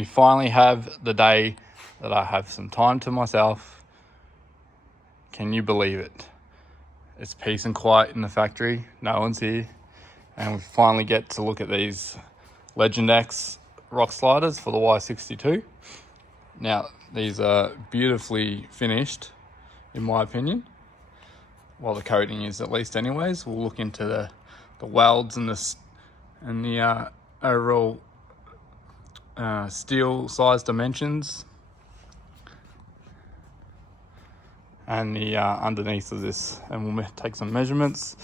we finally have the day that I have some time to myself. Can you believe it? It's peace and quiet in the factory. No one's here. And we finally get to look at these Legendex Rock sliders for the Y62. Now, these are beautifully finished, in my opinion. Well, the coating is, at least anyways. We'll look into the welds and the overall steel size dimensions and the underneath of this, and we'll take some measurements.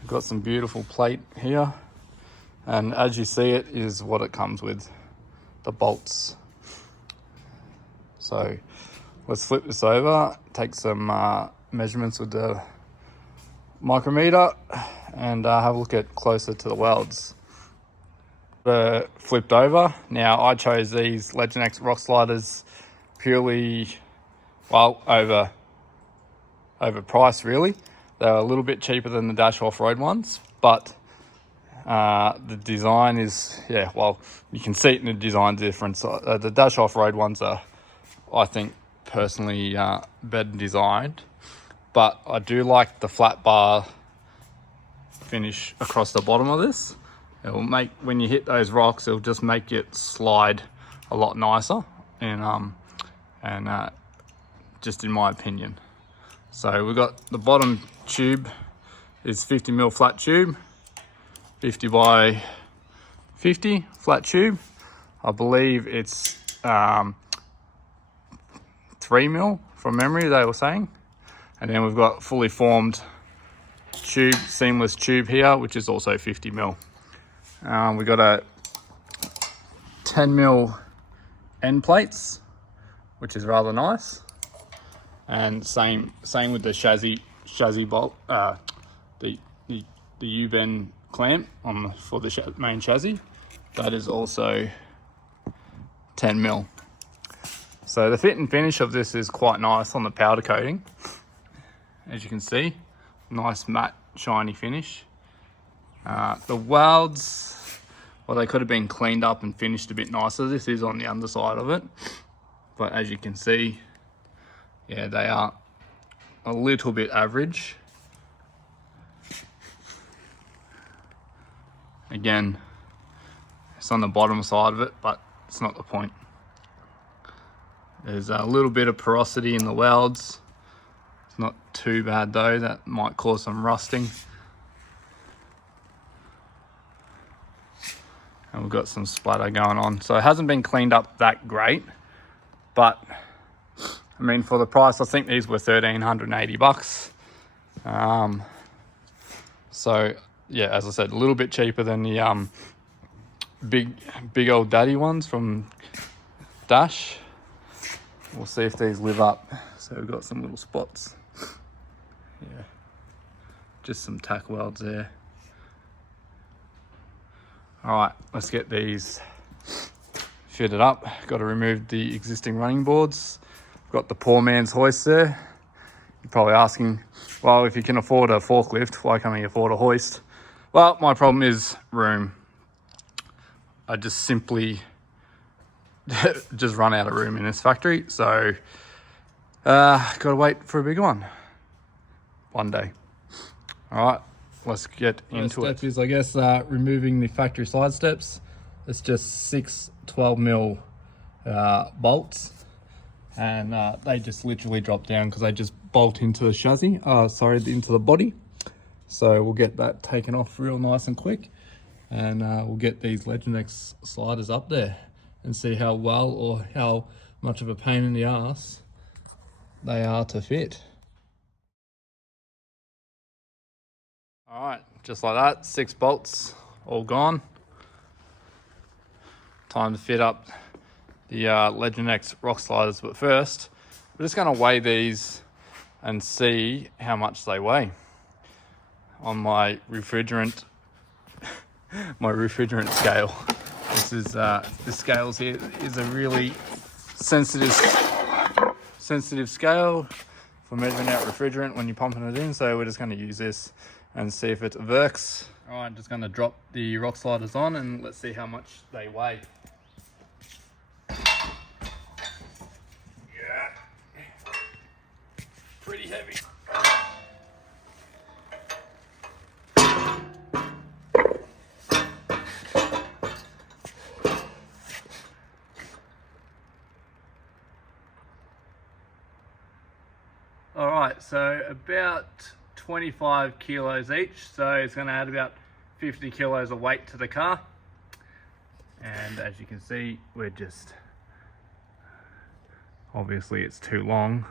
We've got some beautiful plate here, and as you see, it is what it comes with, the bolts. So let's flip this over, take some measurements with the micrometer, and have a look at closer to the welds. Flipped over. Now, I chose these Legendex Rock sliders purely, well, over price really. They're a little bit cheaper than the Dash off-road ones, but the design is, yeah, well, you can see it in the design difference. The Dash off-road ones are, I think, personally better designed, but I do like the flat bar finish across the bottom of this. It will make, when you hit those rocks, it'll just make it slide a lot nicer, and just in my opinion. So we've got the bottom tube is 50mm flat tube, 50 by 50 flat tube. I believe it's 3mm from memory, they were saying. And then we've got fully formed tube, seamless tube here, which is also 50mm. We've got a 10mm end plates, which is rather nice. And same with the chassis bolt, the U-bend clamp for the main chassis. That is also 10mm. So the fit and finish of this is quite nice on the powder coating. As you can see, nice matte shiny finish. The welds, well, they could have been cleaned up and finished a bit nicer. This is on the underside of it, but as you can see, yeah, they are a little bit average. Again, it's on the bottom side of it, but it's not the point. There's a little bit of porosity in the welds. It's not too bad though, that might cause some rusting. And we've got some splatter going on. So it hasn't been cleaned up that great, but I mean, for the price, I think these were $1,380. So yeah, as I said, a little bit cheaper than the big old daddy ones from Dash. We'll see if these live up. So we've got some little spots. Yeah, just some tack welds there. All right, let's get these fitted up. Got to remove the existing running boards. Got the poor man's hoist there. You're probably asking, well, if you can afford a forklift, why can't you afford a hoist? Well, my problem is room. I just simply just run out of room in this factory. So got to wait for a bigger one day. All right, let's get into it. First step is, I guess, removing the factory side steps. It's just 6 12mm bolts. And they just literally drop down because they just bolt into the chassis, into the body. So we'll get that taken off real nice and quick, and we'll get these Legendex sliders up there and see how well or how much of a pain in the ass they are to fit. All right, just like that, 6 bolts all gone. Time to fit up the Legendex Rock sliders, but first we're just going to weigh these and see how much they weigh on my refrigerant scale. This scale here is a really sensitive scale for measuring out refrigerant when you're pumping it in, so we're just going to use this and see if it works. All right, just going to drop the rock sliders on and let's see how much they weigh. right, so about 25 kilos each, so it's going to add about 50 kilos of weight to the car. And as you can see, we're just, obviously it's too long,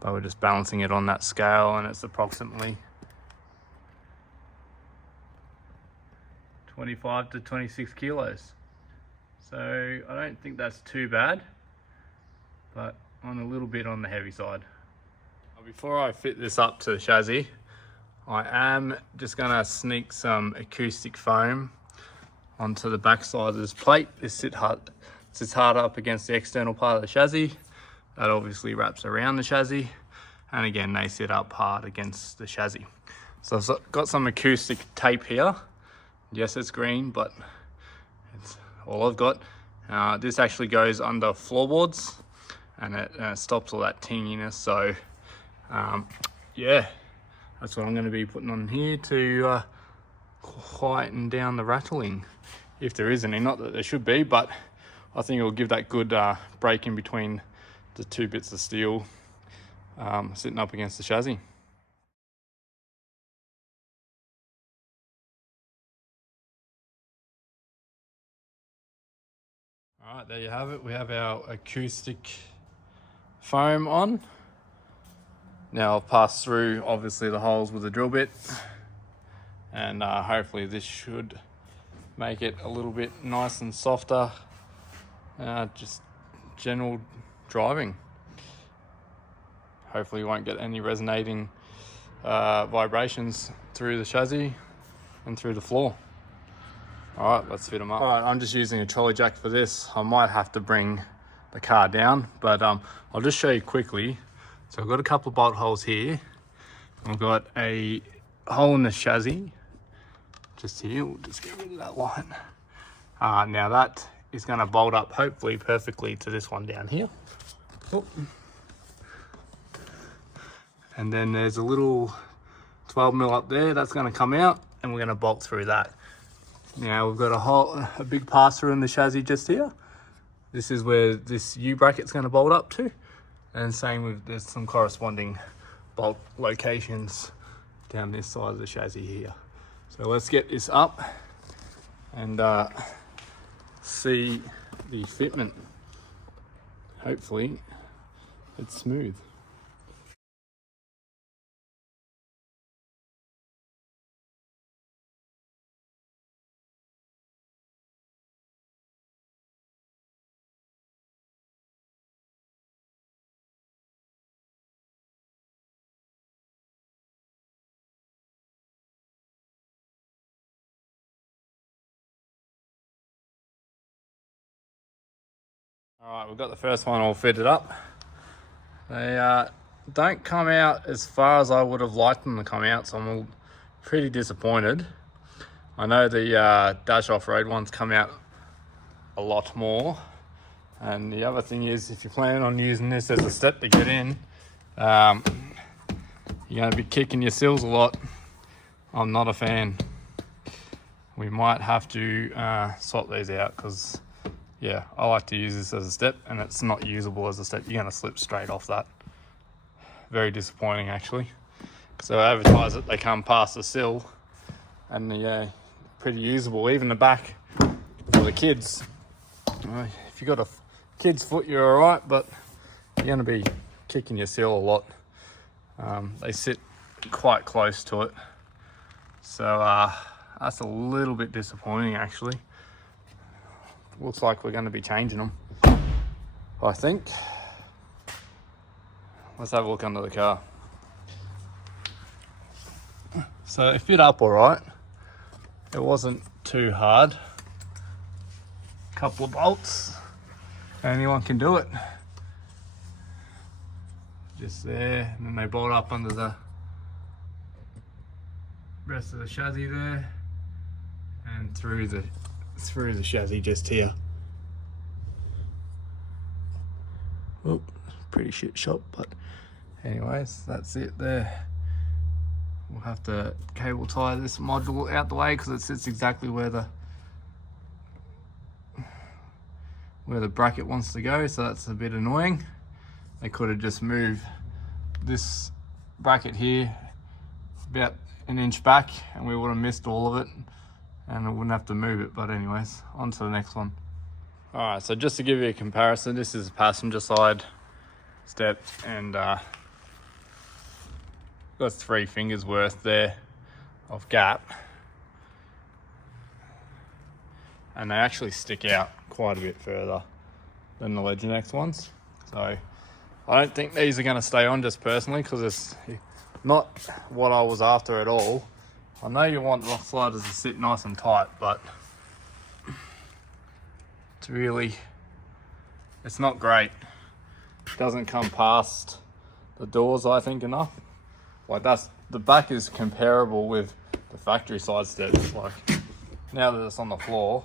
but we're just balancing it on that scale, and it's approximately 25 to 26 kilos. So I don't think that's too bad, but on a little bit on the heavy side. Before I fit this up to the chassis, I am just gonna sneak some acoustic foam onto the back side of this plate. This sits hard up against the external part of the chassis. That obviously wraps around the chassis. And again, they sit up hard against the chassis. So I've got some acoustic tape here. Yes, it's green, but it's all I've got. This actually goes under floorboards, and it stops all that tinginess. So yeah, that's what I'm going to be putting on here to quieten down the rattling, if there is any. Not that there should be, but I think it will give that good break in between the two bits of steel sitting up against the chassis. All right, there you have it. We have our acoustic foam on. Now I've passed through obviously the holes with the drill bit, and hopefully this should make it a little bit nice and softer, just general driving. Hopefully you won't get any resonating vibrations through the chassis and through the floor. All right, let's fit them up. All right, I'm just using a trolley jack for this. I might have to bring the car down, but I'll just show you quickly. So I've got a couple of bolt holes here. I've got a hole in the chassis just here. We'll just get rid of that line. Now that is going to bolt up hopefully perfectly to this one down here. Oh. And then there's a little 12 mil up there that's going to come out, and we're going to bolt through that. Now we've got a big pass through in the chassis just here. This is where this U bracket's going to bolt up to, and same with, there's some corresponding bolt locations down this side of the chassis here. So let's get this up and see the fitment. Hopefully it's smooth. All right, we've got the first one all fitted up. They don't come out as far as I would have liked them to come out, so I'm pretty disappointed. I know the dash off-road ones come out a lot more. And the other thing is, if you're planning on using this as a step to get in, you're going to be kicking your sills a lot. I'm not a fan. We might have to swap these out, because yeah, I like to use this as a step, and it's not usable as a step. You're going to slip straight off that. Very disappointing, actually. So I advertise that they come past the sill, and they're pretty usable. Even the back for the kids. If you've got a kid's foot, you're all right, but you're going to be kicking your sill a lot. They sit quite close to it. So that's a little bit disappointing, actually. Looks like we're going to be changing them, I think. Let's have a look under the car. So it fit up all right. It wasn't too hard. A couple of bolts. Anyone can do it. Just there, and then they bolt up under the rest of the chassis there, and through the chassis just here. Oh, pretty shit shot, but anyways, that's it there. We'll have to cable tie this module out the way, because it sits exactly where the bracket wants to go, so that's a bit annoying. they could have just moved this bracket here about an inch back and we would have missed all of it and we wouldn't have to move it. But anyways, on to the next one. All right, so just to give you a comparison, this is a passenger side step, and got 3 fingers worth there of gap, and they actually stick out quite a bit further than the Legendex ones. So I don't think these are going to stay on, just personally, because it's not what I was after at all. I know you want rock sliders to sit nice and tight, but it's not great. It doesn't come past the doors, I think, enough. Like, the back is comparable with the factory side steps. Like, now that it's on the floor,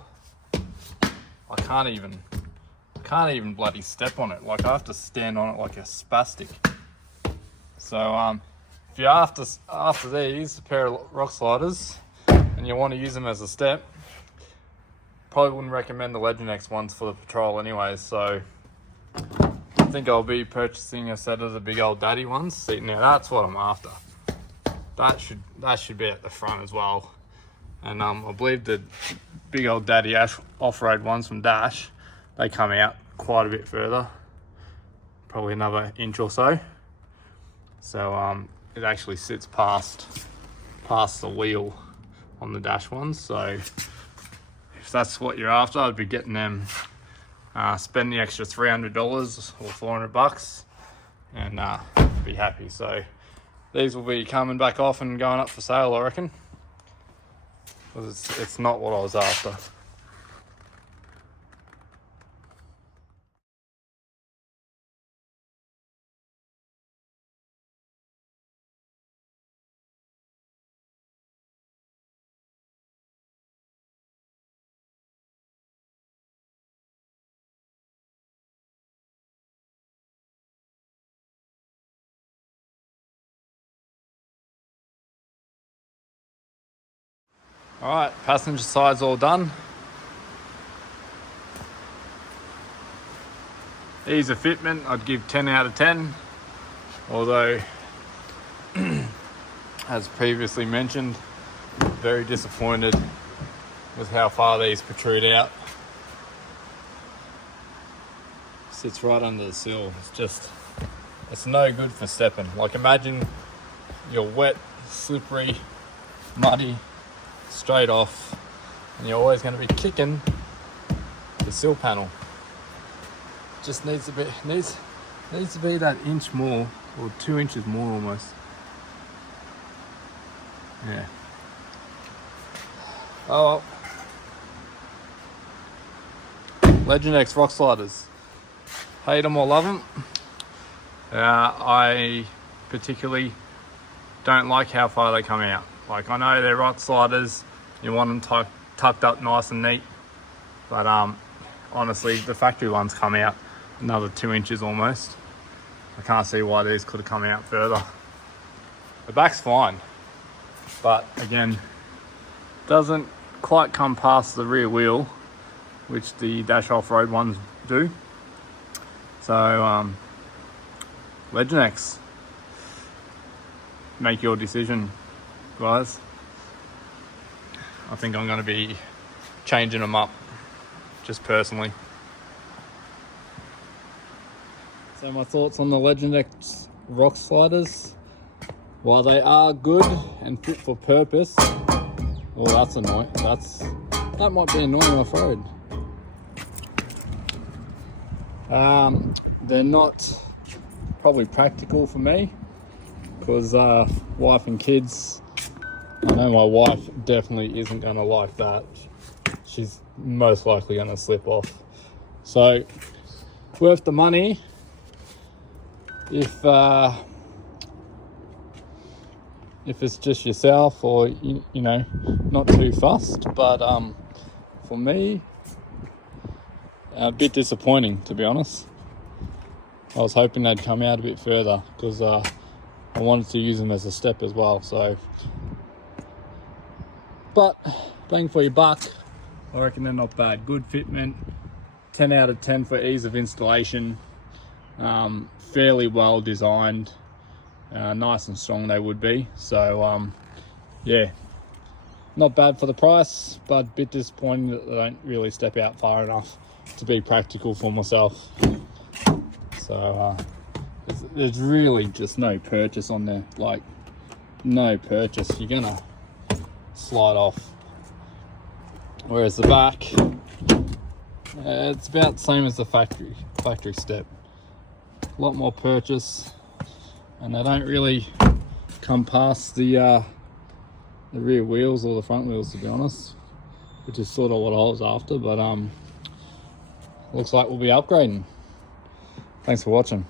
I can't even bloody step on it. Like, I have to stand on it like a spastic. So if you're after these, a pair of rock sliders, and you want to use them as a step, probably wouldn't recommend the Legendex ones for the patrol anyway. So I think I'll be purchasing a set of the big old daddy ones. See, now that's what I'm after. That should be at the front as well. And I believe the big old daddy off-road ones from Dash, they come out quite a bit further, probably another inch or so. So it actually sits past the wheel on the Dash ones. So if that's what you're after, I'd be getting them. Spend the extra $300 or $400 and be happy. So these will be coming back off and going up for sale, I reckon, because it's not what I was after. All right, passenger side's all done. Ease of fitment, I'd give 10 out of 10. Although, as previously mentioned, very disappointed with how far these protrude out. Sits right under the sill. It's no good for stepping. Like, imagine you're wet, slippery, muddy, straight off, and you're always going to be kicking the sill panel. Just needs to be that inch more, or 2 inches more almost. Yeah. Oh well. Legendex Rock Sliders. Hate them or love them. I particularly don't like how far they come out. Like, I know they're rock sliders, you want them tucked up nice and neat, but honestly, the factory ones come out another 2 inches almost. I can't see why these could have come out further. The back's fine, but again, doesn't quite come past the rear wheel, which the Dash off-road ones do. So Legendex, make your decision, guys. I think I'm going to be changing them up, just personally. So my thoughts on the Legendex Rock Sliders. While they are good and fit for purpose, well, that's annoying. That might be annoying off-road. They're not probably practical for me, because wife and kids, I know my wife definitely isn't going to like that. She's most likely going to slip off. So, worth the money if it's just yourself, or you know, not too fussed. But for me, a bit disappointing, to be honest. I was hoping they'd come out a bit further, because I wanted to use them as a step as well. So, but bang for your buck, I reckon they're not bad. Good fitment, 10 out of 10 for ease of installation. fairly well designed, nice and strong they would be. So yeah, not bad for the price, but a bit disappointing that they don't really step out far enough to be practical for myself. So there's really just no purchase on there, like no purchase. You're gonna slide off. Whereas the back, it's about the same as the factory step. A lot more purchase, and they don't really come past the rear wheels or the front wheels, to be honest, which is sort of what I was after. But looks like we'll be upgrading. Thanks for watching.